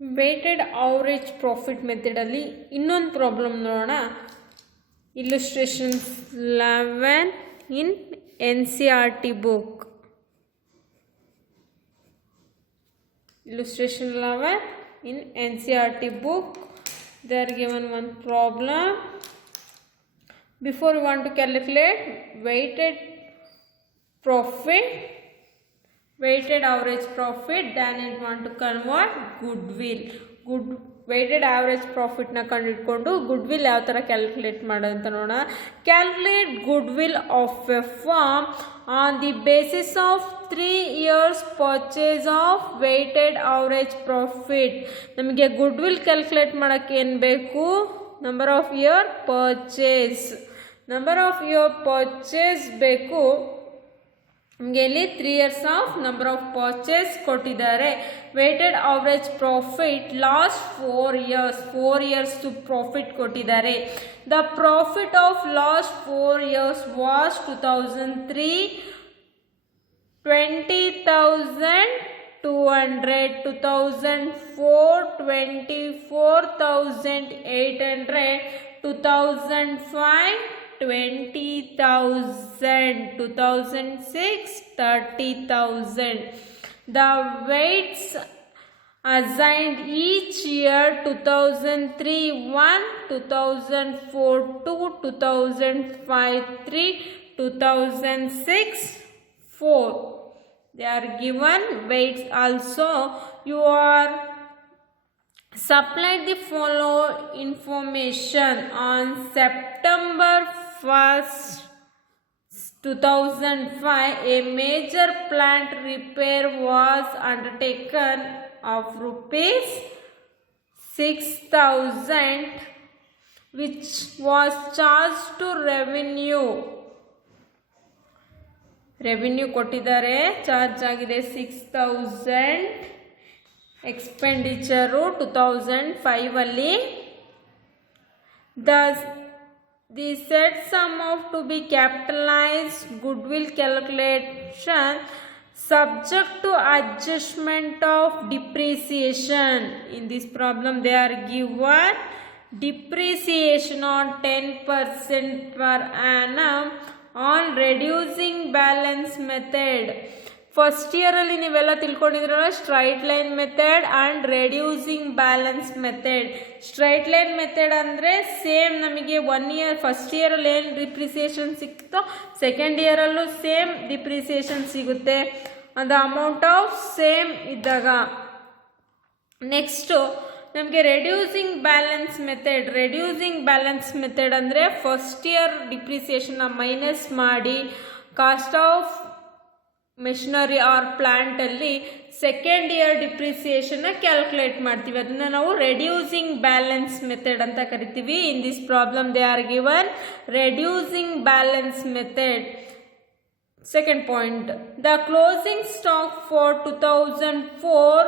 Weighted average profit ಮೆಥಡಲ್ಲಿ ಇನ್ನೊಂದು problem ನೋಡೋಣ. ಇಲ್ಲುಸ್ಟ್ರೇಷನ್ಸ್ 11 ಇನ್ NCERT book. Illustration 11 in NCERT book. They are given one problem. Before you want to calculate weighted average profit, then you want to convert goodwill. weighted average profit na ಕಂಡುಹಿಡ್ಕೊಂಡು goodwill ಯಾವ ಥರ calculate ಮಾಡೋದು ಅಂತ ನೋಡೋಣ. Calculate goodwill of a firm on the basis of 3 years purchase of weighted average profit. ನಮಗೆ goodwill calculate ಮಾಡೋಕ್ಕೆ ಏನು ಬೇಕು? Number of year purchase ಬೇಕು. ನಮಗೆ ಇಲ್ಲಿ 3 years of number of purchase ಕೊಟ್ಟಿದ್ದಾರೆ. Weighted average profit last 4 years to profit ಕೊಟ್ಟಿದ್ದಾರೆ. The profit of last 4 years was 2003 20,200, 2004 24,800, 2005 20,000, 2006 30,000. The weights assigned each year 2003 1, 2004 2, 2005 3, 2006 4. They are given weights also. You are supplied the following information on September 1st 2005. A major plant repair was undertaken of rupees 6,000 which was charged to revenue ಕೊಟ್ಟಿದ್ದಾರೆ. Charge ಆಗಿದೆ 6,000. Expenditure 2005 ಅಲ್ಲಿ. The said sum of to be capitalized goodwill calculation subject to adjustment of depreciation. In this problem they are given depreciation on 10% per annum on reducing balance method. First ಇಯರಲ್ಲಿ ನೀವೆಲ್ಲ ತಿಳ್ಕೊಂಡಿದ್ರಲ್ಲ, straight line method and reducing balance method. Straight line method ಅಂದರೆ same ನಮಗೆ 1 year first ಇಯರಲ್ಲಿ ಏನು depreciation ಸಿಕ್ತೋ second ಇಯರಲ್ಲೂ same depreciation ಸಿಗುತ್ತೆ, ಅದು ಅಮೌಂಟ್ ಆಫ್ ಸೇಮ್ ಇದ್ದಾಗ. ನೆಕ್ಸ್ಟು ನಮಗೆ ರೆಡ್ಯೂಸಿಂಗ್ ಬ್ಯಾಲೆನ್ಸ್ ಮೆಥಡ್ ಅಂದರೆ ಫಸ್ಟ್ ಇಯರ್ ಡಿಪ್ರಿಸಿಯೇಷನ್ನ ಮೈನಸ್ ಮಾಡಿ ಕಾಸ್ಟ್ ಆಫ್ ಮೆಷಿನರಿ ಆರ್ ಪ್ಲಾಂಟಲ್ಲಿ ಸೆಕೆಂಡ್ ಇಯರ್ ಡಿಪ್ರಿಸಿಯೇಷನ್ನ ಕ್ಯಾಲ್ಕುಲೇಟ್ ಮಾಡ್ತೀವಿ. ಅದನ್ನು ನಾವು ರೆಡ್ಯೂಸಿಂಗ್ ಬ್ಯಾಲೆನ್ಸ್ ಮೆಥಡ್ ಅಂತ ಕರಿತೀವಿ. In this problem they are given reducing balance method. Second point, the closing stock for 2004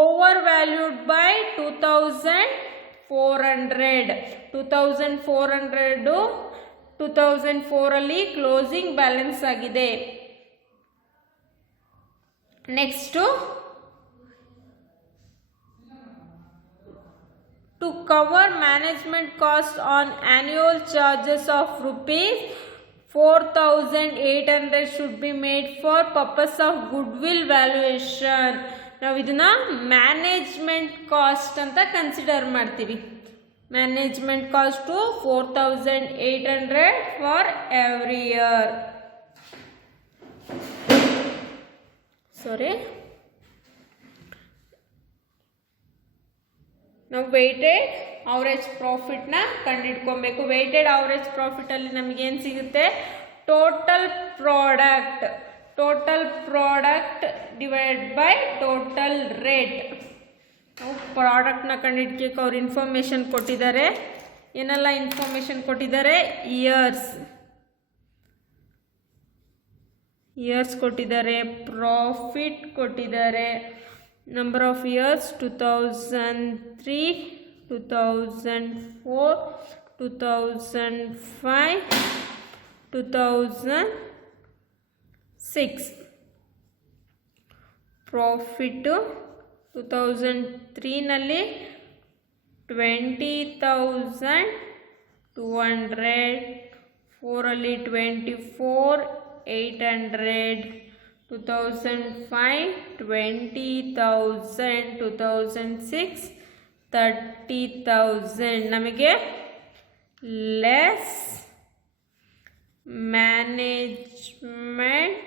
over valued by 2,400. 2004 ಅಲ್ಲಿ ಕ್ಲೋಸಿಂಗ್ ಬ್ಯಾಲೆನ್ಸ್ ಆಗಿದೆ. Next, to cover management cost on annual charges of rupees 4,800 should be made for purpose of goodwill valuation. ನಾವು ಇದನ್ನ management cost ಅಂತ consider ಮಾಡ್ತೀವಿ. Management cost 4,800 for every year. ನಾವು weighted average ಪ್ರಾಫಿಟ್ನ ಕಂಡುಹಿಡ್ಕೊಬೇಕು. Weighted average ಪ್ರಾಫಿಟಲ್ಲಿ ನಮಗೇನು ಸಿಗುತ್ತೆ? Total product divide by total rate. ನಾವು ಪ್ರಾಡಕ್ಟ್ನ ಕಂಡುಹಿಡ್ಕೋಕೆ ಅವ್ರು ಇನ್ಫಾರ್ಮೇಷನ್ ಕೊಟ್ಟಿದ್ದಾರೆ. ಏನೆಲ್ಲ ಇನ್ಫಾರ್ಮೇಷನ್ ಕೊಟ್ಟಿದ್ದಾರೆ? ಇಯರ್ಸ್ ಕೊಟ್ಟಿದ್ದಾರೆ, ಪ್ರಾಫಿಟ್ ಕೊಟ್ಟಿದ್ದಾರೆ, ನಂಬರ್ ಆಫ್ ಇಯರ್ಸ್ 2003, 2004, 2005, 2006. ಪ್ರಾಫಿಟ್ಟು 2003ನಲ್ಲಿ 20,200, 4ರಲ್ಲಿ 24,800, 2005 20,000, 2006 30,000. ನಮಗೆ ಲೆಸ್ ಮ್ಯಾನೇಜ್ಮೆಂಟ್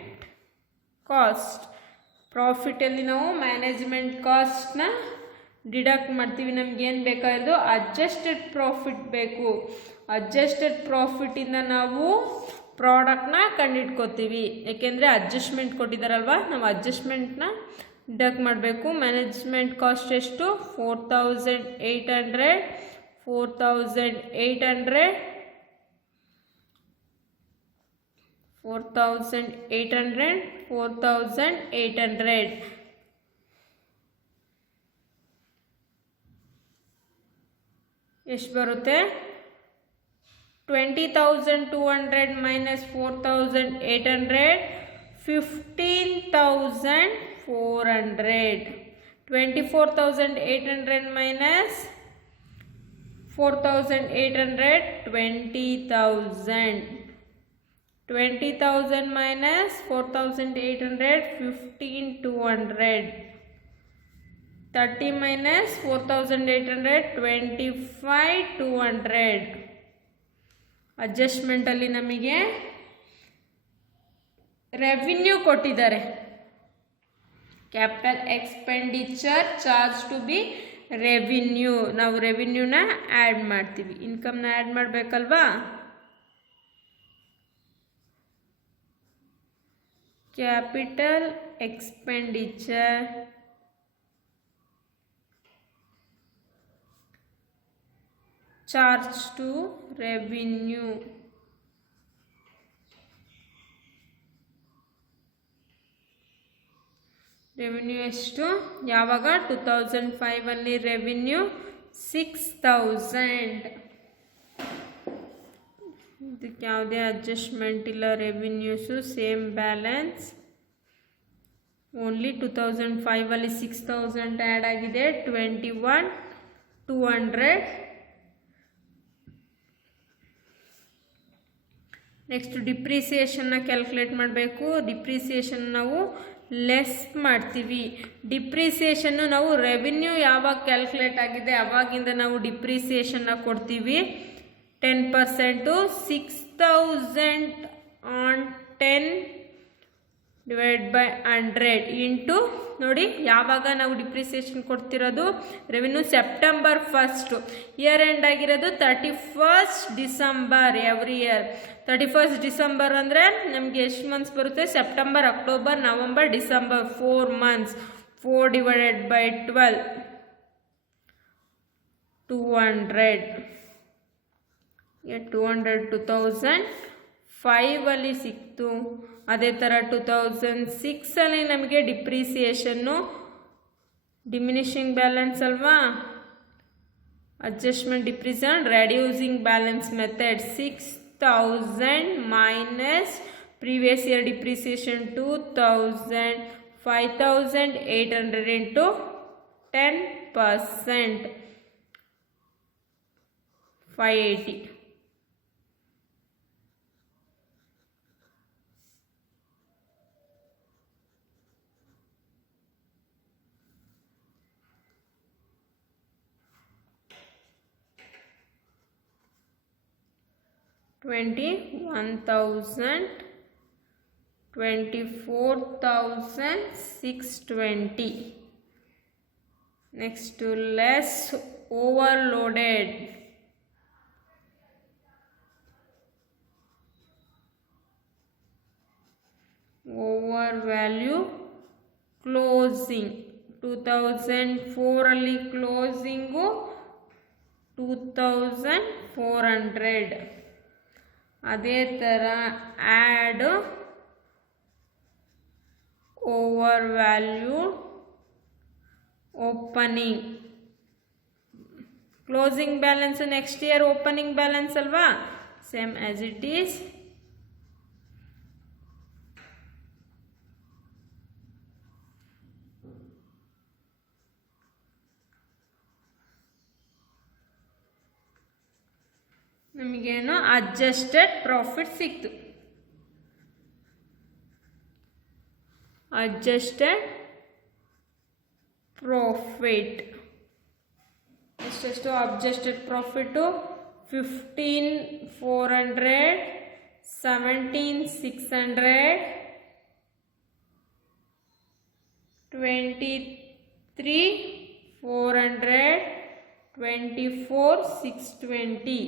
ಕಾಸ್ಟ್. ಪ್ರಾಫಿಟಲ್ಲಿ ನಾವು ಮ್ಯಾನೇಜ್ಮೆಂಟ್ ಕಾಸ್ಟ್ನ ಡಿಡಕ್ಟ್ ಮಾಡ್ತೀವಿ. ನಮಗೇನು ಬೇಕಾಗಿರೋದು ಅಡ್ಜಸ್ಟೆಡ್ ಪ್ರಾಫಿಟ್ ಬೇಕು. ಅಡ್ಜಸ್ಟೆಡ್ ಪ್ರಾಫಿಟಿಂದ ನಾವು ಪ್ರಾಡಕ್ಟ್ನ ಕಂಡಿಡ್ಕೋತೀವಿ. ಏಕೆಂದರೆ ಅಡ್ಜಸ್ಟ್ಮೆಂಟ್ ಕೊಟ್ಟಿದ್ದಾರಲ್ವ, ನಾವು ಅಡ್ಜಸ್ಟ್ಮೆಂಟ್ನ ಡಿಡಕ್ಟ್ ಮಾಡಬೇಕು. ಮ್ಯಾನೇಜ್ಮೆಂಟ್ ಕಾಸ್ಟ್ ಎಷ್ಟು? 4,800, 4,800, 4,800, 4,800. ಎಷ್ಟು ಬರುತ್ತೆ? 20,200 minus 4,800, 15,400. 24,800 minus 4,800, 20,000. 20,000 minus 4,800, 15,200. 30 minus 4,800, 25,200. ಅಡ್ಜಸ್ಟ್ಮೆಂಟಲ್ಲಿ ನಮಗೆ ರೆವಿನ್ಯೂ ಕೊಟ್ಟಿದ್ದಾರೆ. Capital expenditure charge to be revenue. ನಾವು ರೆವಿನ್ಯೂನ ಆ್ಯಡ್ ಮಾಡ್ತೀವಿ, ಇನ್ಕಮ್ನ ಆ್ಯಡ್ ಮಾಡಬೇಕಲ್ವಾ. Capital expenditure charge to revenue. Revenue ಎಷ್ಟು? ಯಾವಾಗ? 2005ಅಲ್ಲಿ ರೆವಿನ್ಯೂ 6,000. ಇದಕ್ಕೆ ಯಾವುದೇ ಅಡ್ಜಸ್ಟ್ಮೆಂಟ್ ಇಲ್ಲ. ರೆವಿನ್ಯೂಸು ಸೇಮ್ ಬ್ಯಾಲೆನ್ಸ್. ಓನ್ಲಿ 2005ಅಲ್ಲಿ 6,000 ಆ್ಯಡ್ ಆಗಿದೆ. 21,200. ನೆಕ್ಸ್ಟ್ ಡಿಪ್ರಿಸಿಯೇಷನ್ನ ಕ್ಯಾಲ್ಕುಲೇಟ್ ಮಾಡಬೇಕು. ಡಿಪ್ರಿಸಿಯೇಷನ್ ನಾವು ಲೆಸ್ ಮಾಡ್ತೀವಿ. ಡಿಪ್ರಿಸಿಯೇಷನ್ನು ನಾವು ರೆವಿನ್ಯೂ ಯಾವಾಗ ಕ್ಯಾಲ್ಕುಲೇಟ್ ಆಗಿದೆ ಅವಾಗಿಂದ ನಾವು ಡಿಪ್ರಿಸಿಯೇಷನ್ನ ಕೊಡ್ತೀವಿ. 10%. 6,000 on 10 ಡಿವೈಡ್ ಬೈ 100 ಇಂಟು ನೋಡಿ ಯಾವಾಗ ನಾವು ಡಿಪ್ರಿಸಿಯೇಷನ್ ಕೊಡ್ತಿರೋದು. Revenue September 1. ಇಯರ್ ಎಂಡ್ ಆಗಿರೋದು 31st December every year. 31st December ಅಂದರೆ ನಮಗೆ ಎಷ್ಟು ಮಂತ್ಸ್ ಬರುತ್ತೆ? September, October, November, December, 4 months. 4 divided by 12, 200. 200 2005ಅಲ್ಲಿ ಸಿಕ್ತು. ಅದೇ ಥರ 2006ಅಲ್ಲಿ ನಮಗೆ ಡಿಪ್ರಿಸಿಯೇಷನ್ನು ಡಿಮಿನಿಷಿಂಗ್ ಬ್ಯಾಲೆನ್ಸ್ ಅಲ್ವಾ. Adjustment depreciation reducing balance method. 6,000 minus previous year depreciation 2,000, 5,800 into 10%, 580. $21,000, 24,620. Next to less overloaded. Over value closing. 2004 ಅಲ್ಲಿ ಕ್ಲೋಸಿಂಗು 2,400. ಅದೇ ಥರ add over value opening. Closing balance next year opening balance ಅಲ್ವಾ, same as it is. ನಮಗೇನು adjusted profit ಸಿಕ್ತು. Adjusted profit ಎಷ್ಟೆಷ್ಟು adjusted profit 15,400, 17,600, 23,400, 24,620.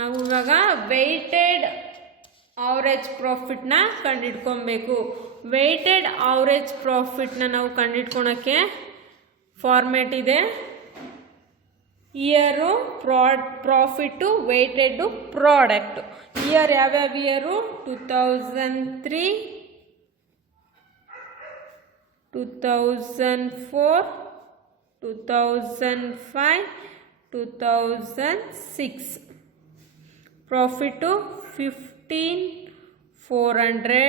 ನಾವು ಇವಾಗ weighted average ಪ್ರಾಫಿಟ್ನ ಕಂಡುಹಿಡ್ಕೊಬೇಕು. ವೆಯ್ಟೆಡ್ ಅವರೇಜ್ ಪ್ರಾಫಿಟ್ನ ನಾವು ಕಂಡುಹಿಡ್ಕೊಳಕ್ಕೆ ಫಾರ್ಮೇಟ್ ಇದೆ. Year profit weighted product. Year ಯಾವ್ಯಾವ ಇಯರು? 2003, 2004, 2005, 2006. ಪ್ರಾಫಿಟ್ಟು 15,400,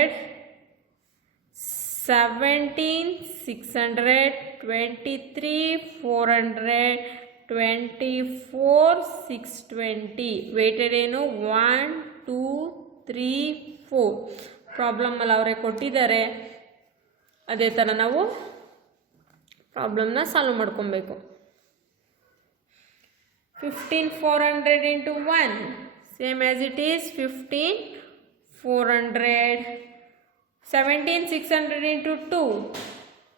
17,600, 23,400, 24,620. ವೇಟೆಡ್ ಏನು? 1, 2, 3, 4. ಪ್ರಾಬ್ಲಮಲ್ಲಿ ಅವರೇ ಕೊಟ್ಟಿದ್ದಾರೆ, ಅದೇ ಥರ ನಾವು ಪ್ರಾಬ್ಲಮ್ನ ಸಾಲ್ವ್ ಮಾಡ್ಕೊಬೇಕು. 15,400 into 1 same as it is 15,400. 17,600 into 2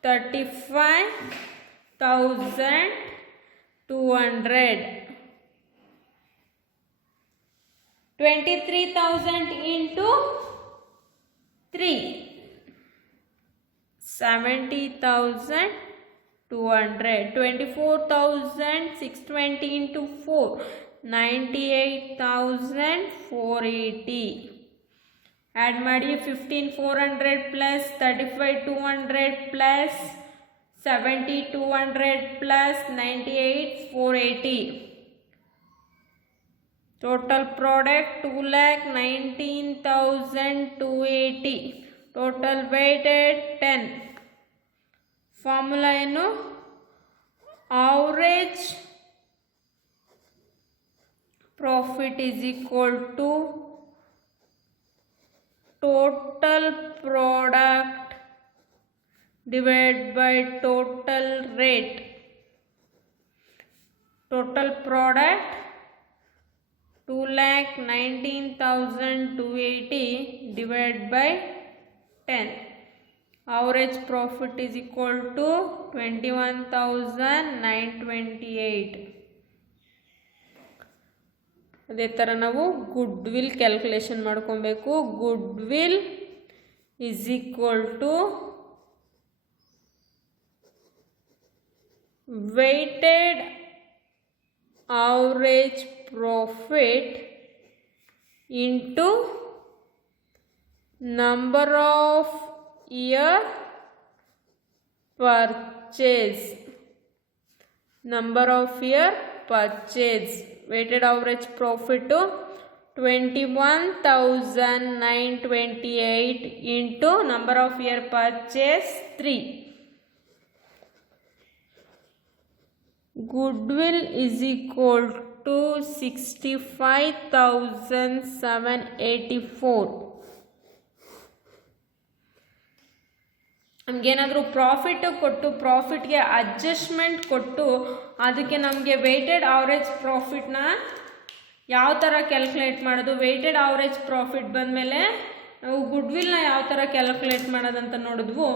35,200. 23,000 into 3 70,200. 24,620 into 4 98,480. Add ಮಾಡಿ 15,400 plus 35,200 plus 70,200 plus 98,480. Total product 2,19,280. Total weighted 10. Formula ಏನು? Average profit is equal to total product divided by total rate. Total product 2,19,280 divided by 10. Average profit is equal to 21,928. ಅದೇ ಥರ ನಾವು goodwill calculation ಮಾಡ್ಕೊಬೇಕು. Goodwill is equal to weighted average profit into number of year purchase. Number of year purchase. weighted average profit to 21,928 into number of year purchase 3. Goodwill is equal to 65,784. ನಮಗೇನಾದರೂ profit ಕೊಟ್ಟು ಪ್ರಾಫಿಟ್ಗೆ adjustment ಕೊಟ್ಟು ಅದಕ್ಕೆ ನಮಗೆ weighted average ಪ್ರಾಫಿಟ್ನ ಯಾವ ಥರ calculate ಮಾಡೋದು, weighted average profit ಬಂದಮೇಲೆ ನಾವು ಗುಡ್ವಿಲ್ನ ಯಾವ ಥರ ಕ್ಯಾಲ್ಕುಲೇಟ್ ಮಾಡೋದಂತ ನೋಡಿದ್ವು.